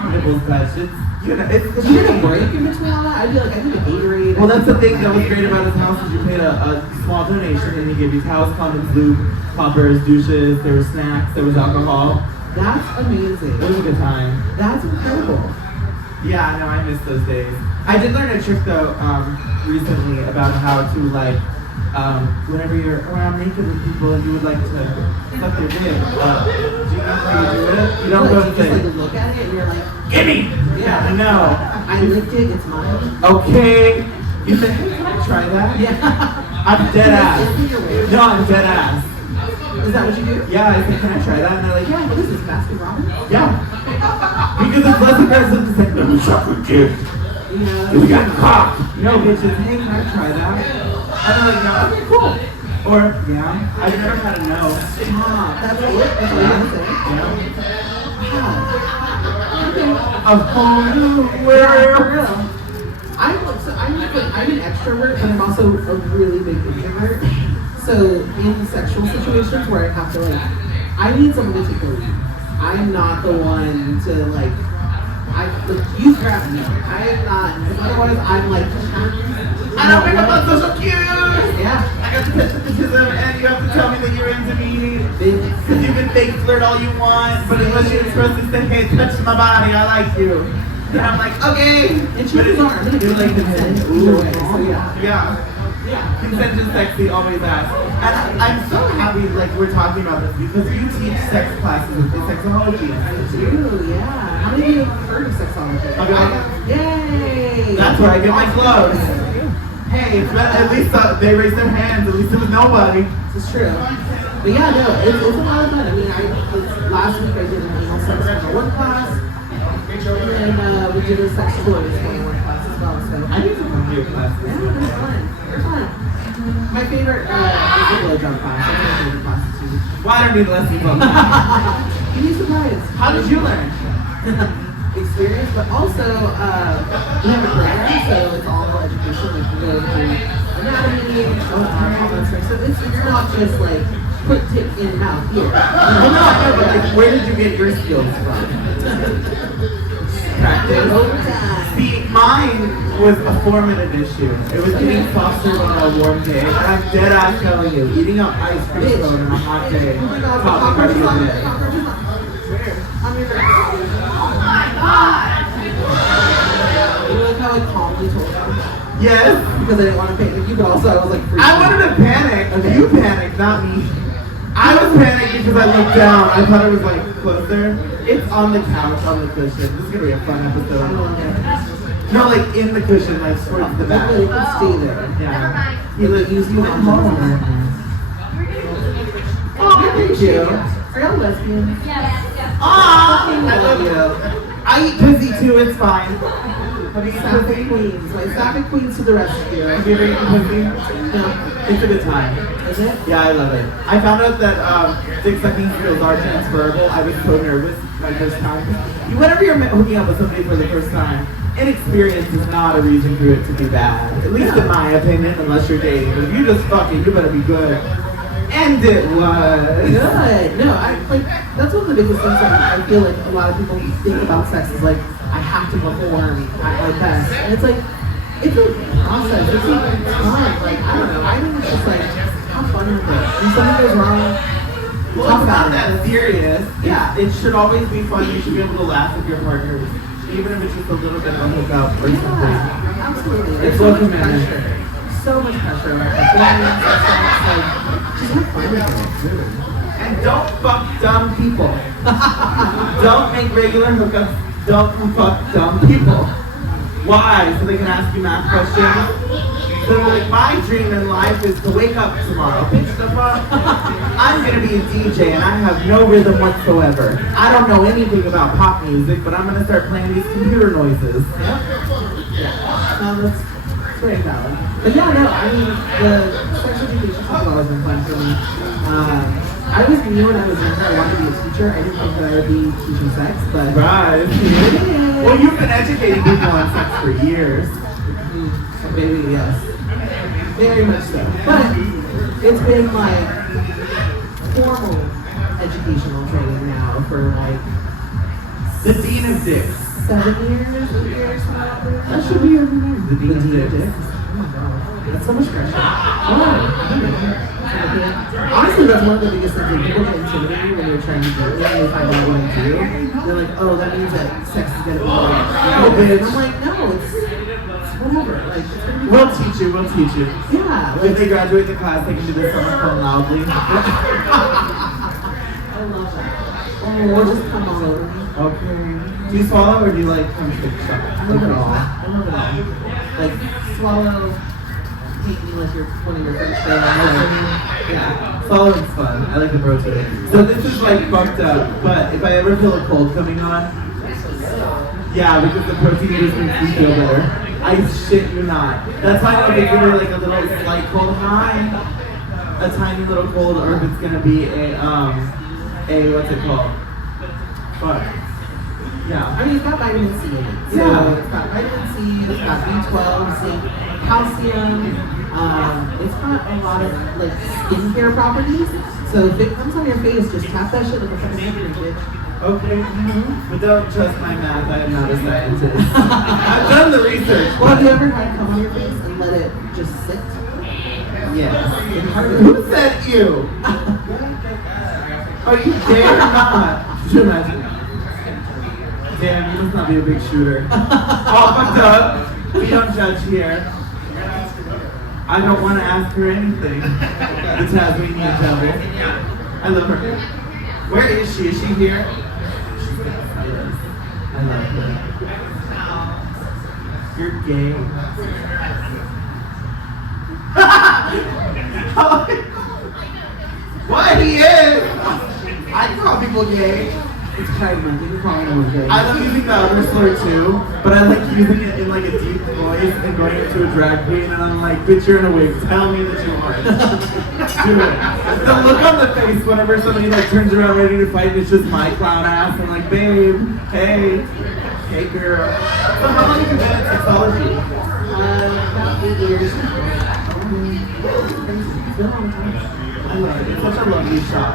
nipples touched. It's the Do you get a thing. break in between all that? I'd be like, I need a Gatorade. Well, that's the thing that was great about his house is you paid a small donation and he gave you towels, condoms, lube, poppers, douches, there were snacks, there was alcohol. That's amazing. It was a good time. That's incredible. Yeah, no, I miss those days. I did learn a trick though recently about how to like whenever you're around naked with people and you would like to suck their dick. Gina, before you do it. You don't Like, go you to just like think, look at it and you're like, gimme! yeah, No. I licked it, it's mine. Okay. You say, hey, can I try that? Yeah. I'm dead ass. It's your way. No, I'm dead ass. Is that what you do? Yeah, I say, can I try that? And they're like, yeah. What is this, Baskin Robbins? Yeah. Because it's less aggressive to say, let me chocolate chip. Yeah. You got cock. No, bitches, hey, can I try that? And they're like, no, okay, cool. Or, yeah, I've never had a no. Stop. That's it? That's what you're saying? A whole new world. I'm an extrovert, but I'm also a really big introvert. So in sexual situations where I have to I need someone to take the lead. I'm not the one to you grab me. I am not. Otherwise, I'm like, I don't pick up on social cues. yeah. I got to pitch and you have to tell me that you're into me. Because you can fake flirt all you want, but unless you're supposed to say, hey, touch my body, I like you. And I'm like, okay. And she was on. You're like, consent. Either way, so yeah. Yeah. Consent is sexy, always ask. And I'm so happy, we're talking about this because you teach sex classes in sexology. I do, yeah. How many of you have heard of sexology? Yay! That's where I get my clothes. Hey, it's better, at least they raise their hands. At least it was nobody. This is true. But yeah, no, it's a lot of fun. I mean, last week I did an anal sex 101 class. And then we did a sex toys 101 class as well. So I need to come to your class. yeah, they're fun. They're fun. My favorite is the blowjob class. That's my favorite class too. Well, I don't need lessons on that. You'd be surprised. How did you learn? Experience, but also we have a program, so it's all about education. Like we go through anatomy, all that stuff. So it's not just put tip in mouth here. Well, no, I know, but where did you get your skills from? Practice. Over time. See, mine was a formative issue. It was getting foster on a warm day. And I'm dead ass telling you, eating up ice cream cone on a hot day. Oh my God, Probably part of your day. I'm your Oh my God! You like how I calmly told them? Yes. Because I didn't want to panic you, but also I was like, freaking I wanted to panic. Okay. You panicked, not me. I was panicked because I looked down. I thought it was closer. It's on the couch, on the cushion. This is gonna be a fun episode. No, in the cushion, towards the back. You can stay there. Yeah. You let use you on home. Oh, thank you. Are y'all lesbians? Ah, I love you. I eat pussy too. It's fine. Have you eaten Sapphic pussy? queens. My sapphic queens to the rescue. Have you ever eaten pussy? No. It's a good time. Is it? Yeah, I love it. I found out that dick sucking skills are transferable. I was so nervous my first time. Whenever you're hooking up with somebody for the first time, inexperience is not a reason for it to be bad. At least in my opinion, unless you're dating. But if you just fucking, you better be good. And it was. Good. No, that's one of the biggest things that I feel like a lot of people think about sex is I have to perform at my best. And it's it's a process. It's not time. I don't know. I think it's just have fun with it. When something goes wrong, Well, it's not that serious. Yeah, it should always be fun. You should be able to laugh with your partner, even if it's just a little bit of a hookup or something. Absolutely. It's so much documented. pressure. So much pressure. Performance, just have fun with it. And don't fuck dumb people. Don't make regular hookups. Don't fuck dumb people. Why? So they can ask you math questions. So my dream in life is to wake up tomorrow, bitch the fuck. I'm gonna be a DJ and I have no rhythm whatsoever. I don't know anything about pop music, but I'm gonna start playing these computer noises. Yeah. That's very valid. But yeah, no, I mean, the sex education has always been fun for me. I always knew when I was younger I wanted to be a teacher. I didn't think that I would be teaching sex, but... Right. Well, you've been educating people on sex for years. Maybe, yes. Very much so. But it's been formal educational training now for The Dean of Dicks. 7 years, 8 years, That should be your name. The Dean of Dicks. Oh my God. That's so much pressure. Oh, honestly, that's one of the biggest things. People get intimidated when you're trying to do it, and they find out what to do. They're like, oh, that means that sex is gonna be bitch. I'm like, no, it's whatever. It's gonna be We'll teach you, we'll teach you. yeah. If they graduate the class, they can do this on the phone loudly. I love that. Or just come all over me. Okay. Do you swallow or do you like come to shot? I love it all. I love it all. Like, swallow, take me like you're one of your French fries. Yeah. Swallowing's fun. I like the protein. So this is like fucked up, but if I ever feel a cold coming on, yeah, because the protein just makes me feel better. I shit you not. That's why I know if it's gonna be like a little slight cold high, a tiny little cold, or if it's gonna be a what's it called? Fuck. Yeah. I mean, it's got vitamin C in it. So Yeah. it's got vitamin C, it's got B12, zinc, calcium. It's got a lot of like skincare properties. So if it comes on your face, just tap that shit like a fucking hamburger, bitch. Okay. But don't trust my math. I am not a scientist. I've done the research. Well, have you ever had come on your face and let it just sit? Yes. It's harder. Who said you? Are you gay or not? Could you imagine? Damn, you must not be a big shooter. All fucked up. We don't judge here. I don't want to ask her anything. The Tasmanian devil. I love her. Where is she? Is she here? I love her. You're gay. What? He is? I call people gay. It's Pride Month. You can call anyone gay. I love using the other slur too, but I like using it in like a deep voice and going into a drag queen and I'm like, bitch, you're in a wig. Tell me that you are. Do it. The look on the face whenever somebody like turns around ready to fight, it's just my clown ass. I'm like, babe, hey girl. So how long have you been at sexology? About 8 years. It's been a long time. I love it. It's such a lovely shop.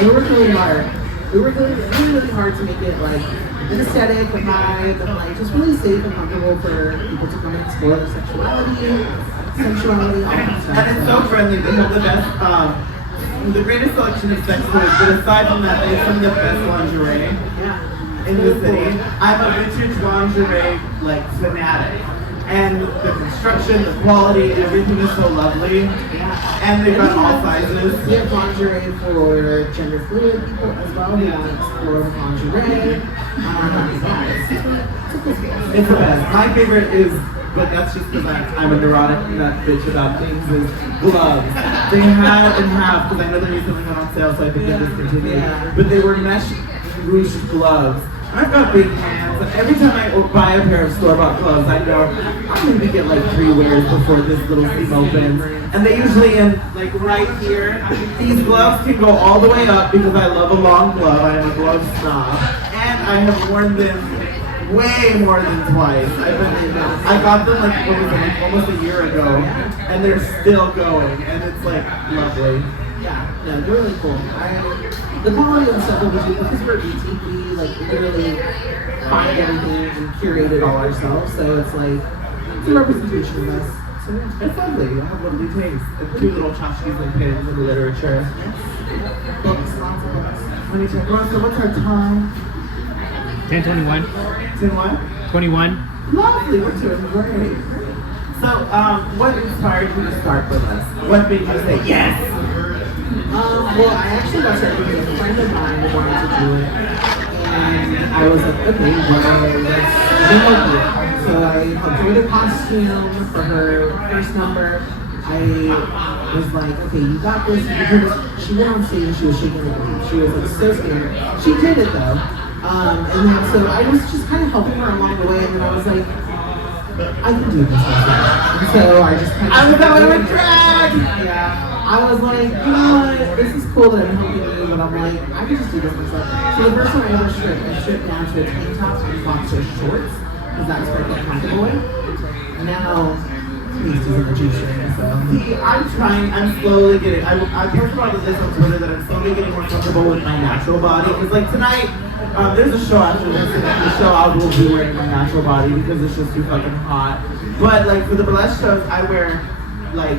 We worked really hard. We worked really hard to make it like an aesthetic, a vibe, and like just really safe and comfortable for people to come and explore their sexuality, all that stuff. And it's so friendly. They have the best, the greatest selection of sex toys, but aside from that, they have some of the best lingerie Yeah. in the city. I'm a vintage lingerie like fanatic. And the construction, the quality, everything is so lovely. Yeah. And they've got all sizes. We have lingerie for gender fluid people as well. We want to explore lingerie. It's the best. My favorite is, but that's just because I'm a neurotic nut bitch about things, is gloves. They had and have, because I know they recently went on sale, so I think they discontinued. Yeah. But they were mesh ruched gloves. I've got big hands, and every time I buy a pair of store-bought gloves, I know I'm going to get like 3 wears before this little seam opens. And they usually end like right here. These gloves can go all the way up because I love a long glove. I am a glove snob. And I have worn them way more than twice. I got them like almost a year ago, and they're still going, and it's like lovely. Yeah, no, they're really cool. The quality of the stuff that we do, because we're boutique, we like literally find everything and curate it all ourselves. So it's like it's a representation of us. So yeah, It's lovely. I have lovely taste. And 2 little tchotchkes and pins in the literature. books, lots of books. Let me check. So what's our time? 10:21. 10 what? 21. Lovely. We're doing great. So, what inspired you to start with us? What made you say yes? Well, I actually got started because a friend of mine wanted to do it, and I was like, okay, well, let's help you. So I helped her with a costume for her first number. I was like, okay, you got this. Because she went on stage and she was shaking her feet. She was like so scared. She did it though. And then so I was just kind of helping her along the way, and then I was like, I can do this. And so I just kind of. I was going to drag! Yeah. I was like, you know what, this is cool that I'm helping you, but I'm like, I can just do this myself. So the first time I ever stripped, I stripped down to a tank top and boxer shorts, because that's what I get comfortable in. Now, he's using the G-string, so. See, I'm slowly getting, I talked about this on Twitter that I'm slowly getting more comfortable with my natural body. Because like tonight, there's a show after this, and after the show I will be wearing my natural body because it's just too fucking hot. But like for the burlesque shows, I wear, like,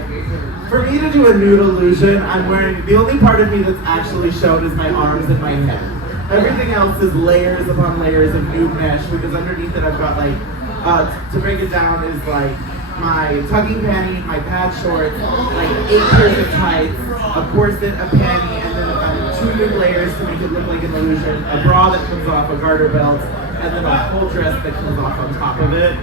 for me to do a nude illusion, I'm wearing, the only part of me that's actually shown is my arms and my head. Everything else is layers upon layers of nude mesh, because underneath it I've got like, to break it down is like my tugging panty, my pad shorts, like 8 pairs of tights, a corset, a panty, and then 2 new layers to make it look like an illusion. A bra that comes off, a garter belt, and then a whole dress that comes off on top of it.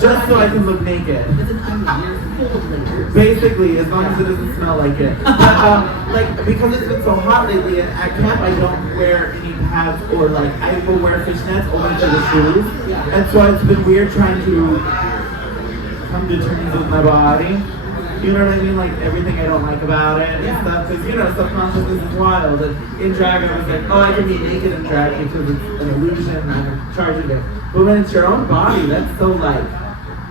Just so I can look naked. It's an onion. You're full of layers. Basically, as long as it doesn't smell like it. But, like, because it's been so hot lately, and at camp I don't wear any pads or, like, I will wear fishnets only for the shoes. And so it's been weird trying to come to terms with my body. You know what I mean? Like, everything I don't like about it and stuff. Because, you know, subconsciousness is wild. And in drag, I was like, oh, I can be naked in drag because it's an illusion and I'm charging it. But when it's your own body, that's so, like,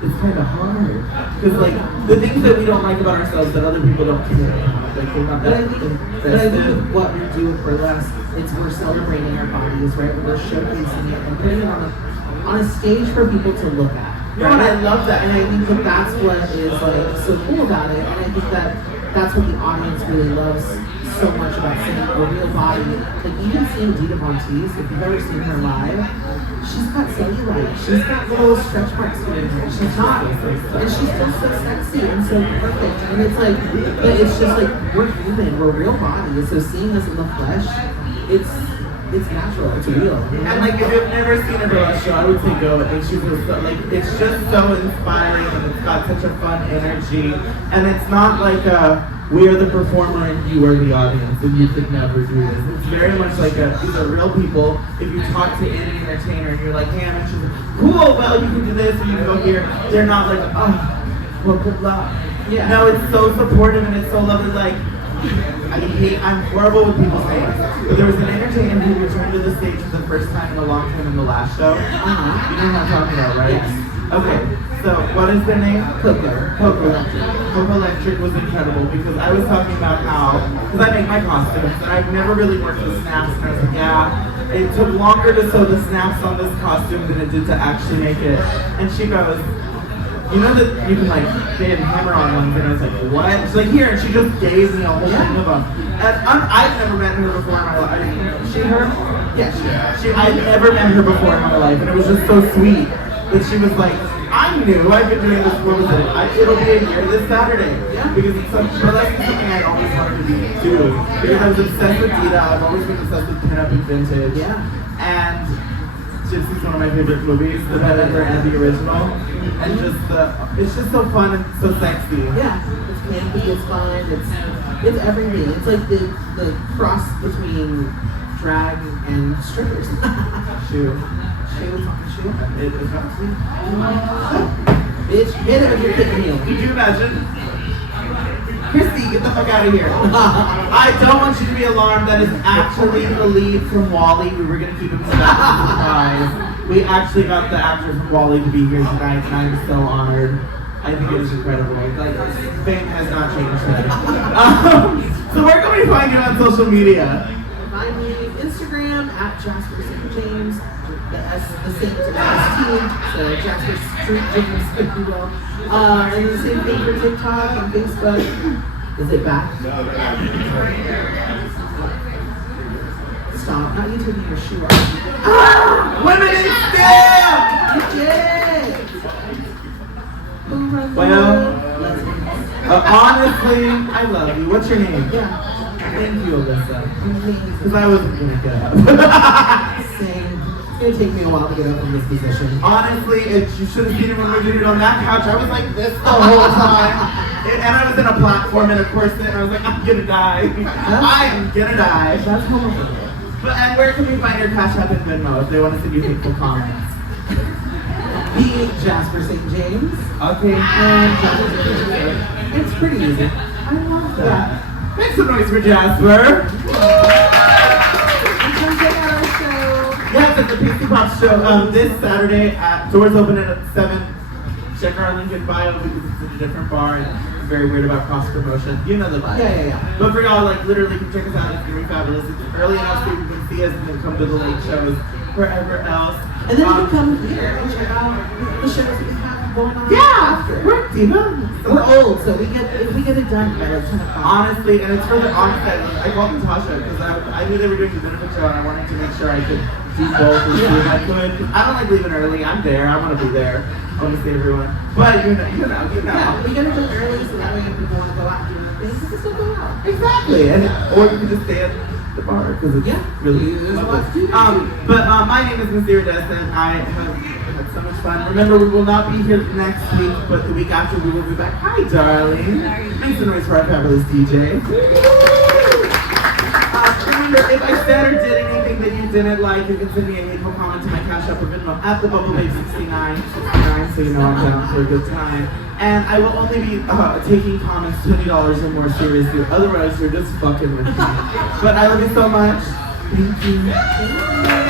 it's kind of hard. Because, like, the things that we don't like about ourselves that other people don't care about. Like, they're not But that I think invested. with what we do with burlesque, it's we're celebrating our bodies, right? We're showcasing it and putting it on a stage for people to look at. No, and I love that. And I think that that's what is like so cool about it. And I think that that's what the audience really loves so much about seeing a real body. Like even seeing Dita Von Teese, if you've ever seen her live, she's got cellulite. She's got little stretch marks here and there. She's not. And she's still so sexy and so perfect. And it's like, but it's just like, we're human, we're real bodies. So seeing us in the flesh, it's natural, it's real. And like, if you've never seen a burlesque show, I would say go. It makes you feel so, like, it's just so inspiring and it's got such a fun energy. And it's not like we are the performer and you are the audience and you could never do this. It's very much like these are real people. If you talk to any entertainer and you're like, hey, I'm interested, cool, well, you can do this or you can go here. They're not like, oh, well, good luck. Yeah. No, it's so supportive and it's so lovely. Like, I'm horrible with people's names, but there was an entertainer who returned to the stage for the first time in a long time in the last show. You know what I'm talking about, right? Yes. Okay, so what is their name? Coco. Coco Electric was incredible because I was talking about how, because I make my costumes, and I've never really worked with snaps, and I was like, yeah, it took longer to sew the snaps on this costume than it did to actually make it. And she goes, you know that you can like hit and hammer on ones, and I was like, what? She's like, here, and she just gave me a whole thing of them. And I've never met her before in my life. Her? Yeah, I've never met her before in my life, and it was just so sweet that she was like, I'm new, I've been doing this, what was it? It'll be a year this Saturday. Because it's burlesque is something I always wanted to do. Because I was obsessed with Dita, I've always been obsessed with pinup and vintage. And Gypsy's one of my favorite movies, the Predator and the original. And just it's just so fun and so sexy. Yeah, it's campy, it's fun, it's everything. It's like the cross between drag and strippers. Shoe. Shoe? It is not sweet. Bitch, hit it with your kick heel. Could you imagine? Christy, get the fuck out of here. I don't want you to be alarmed. That is actually the lead from Wall-E. We were going to keep him stuck as a surprise. We actually got the actor from Wall-E to be here tonight, and I'm so honored. I think it is incredible. Like, fame has not changed today. So where can we find you on social media? Find me Instagram at Jasper St James. The same S so Jasper St James, if you will. And the same thing for TikTok and Facebook. Is it back? Stop. Not you taking your shoe off. Women in STEM! Who runs Well, lesbians? honestly, I love you. What's your name? Yeah. Thank you, Alyssa. Amazing. Because I wasn't going to get up. Same. It's going to take me a while to get up from this position. Honestly, you should have seen it when we did it on that couch. I was like this the whole time. And I was in a platform and a corset, and I was like, I'm going to die. I am going to die. That's homophobic. And where can we find your Cash App and Venmo if they want to send you hateful comments? The Jasper St James. Okay. And Jasper St James. It's pretty easy. I love that. Make some noise for Jasper. And come check out our show. Yes, it's the PC Pop Show. This Saturday, doors open at 7. Check our link in bio because it's in a different bar and it's very weird about cross promotion. You know the vibe. Yeah. But for y'all, like, literally, come check us out. It's going to be fabulous. It's early enough so you can see us and then come to the late shows wherever else. And then you can come here and check out the shows that we have going on. Yeah, after. we're Diva. We're old, so we get it done by like 10 o'clock. Honestly, and it's for the onset. I called Natasha because I knew they were doing the benefit show and I wanted to make sure I could do both as soon as I could. I don't like leaving early. I'm there. I want to be there. I want to see everyone. But you know. Yeah, we get it done early so that way if people want to go out and do other things, they can still go out. Exactly. Or you can just stay at the bar because it's Yeah, really there's a lovely. lot to do. But my name is Miss Iridescent. I have had so much fun. Remember, we will not be here next week, but the week after we will be back. Hi, darling. Make some noise for our fabulous DJ. Remember, if I said or did anything that you didn't like, you can send me a hateful comment to my Cash App or Venmo at the BubbleBabe69, so you know I'm down for a good time. And I will only be taking comments $20 or more seriously, otherwise you're just fucking with me. But I love you so much. Thank you.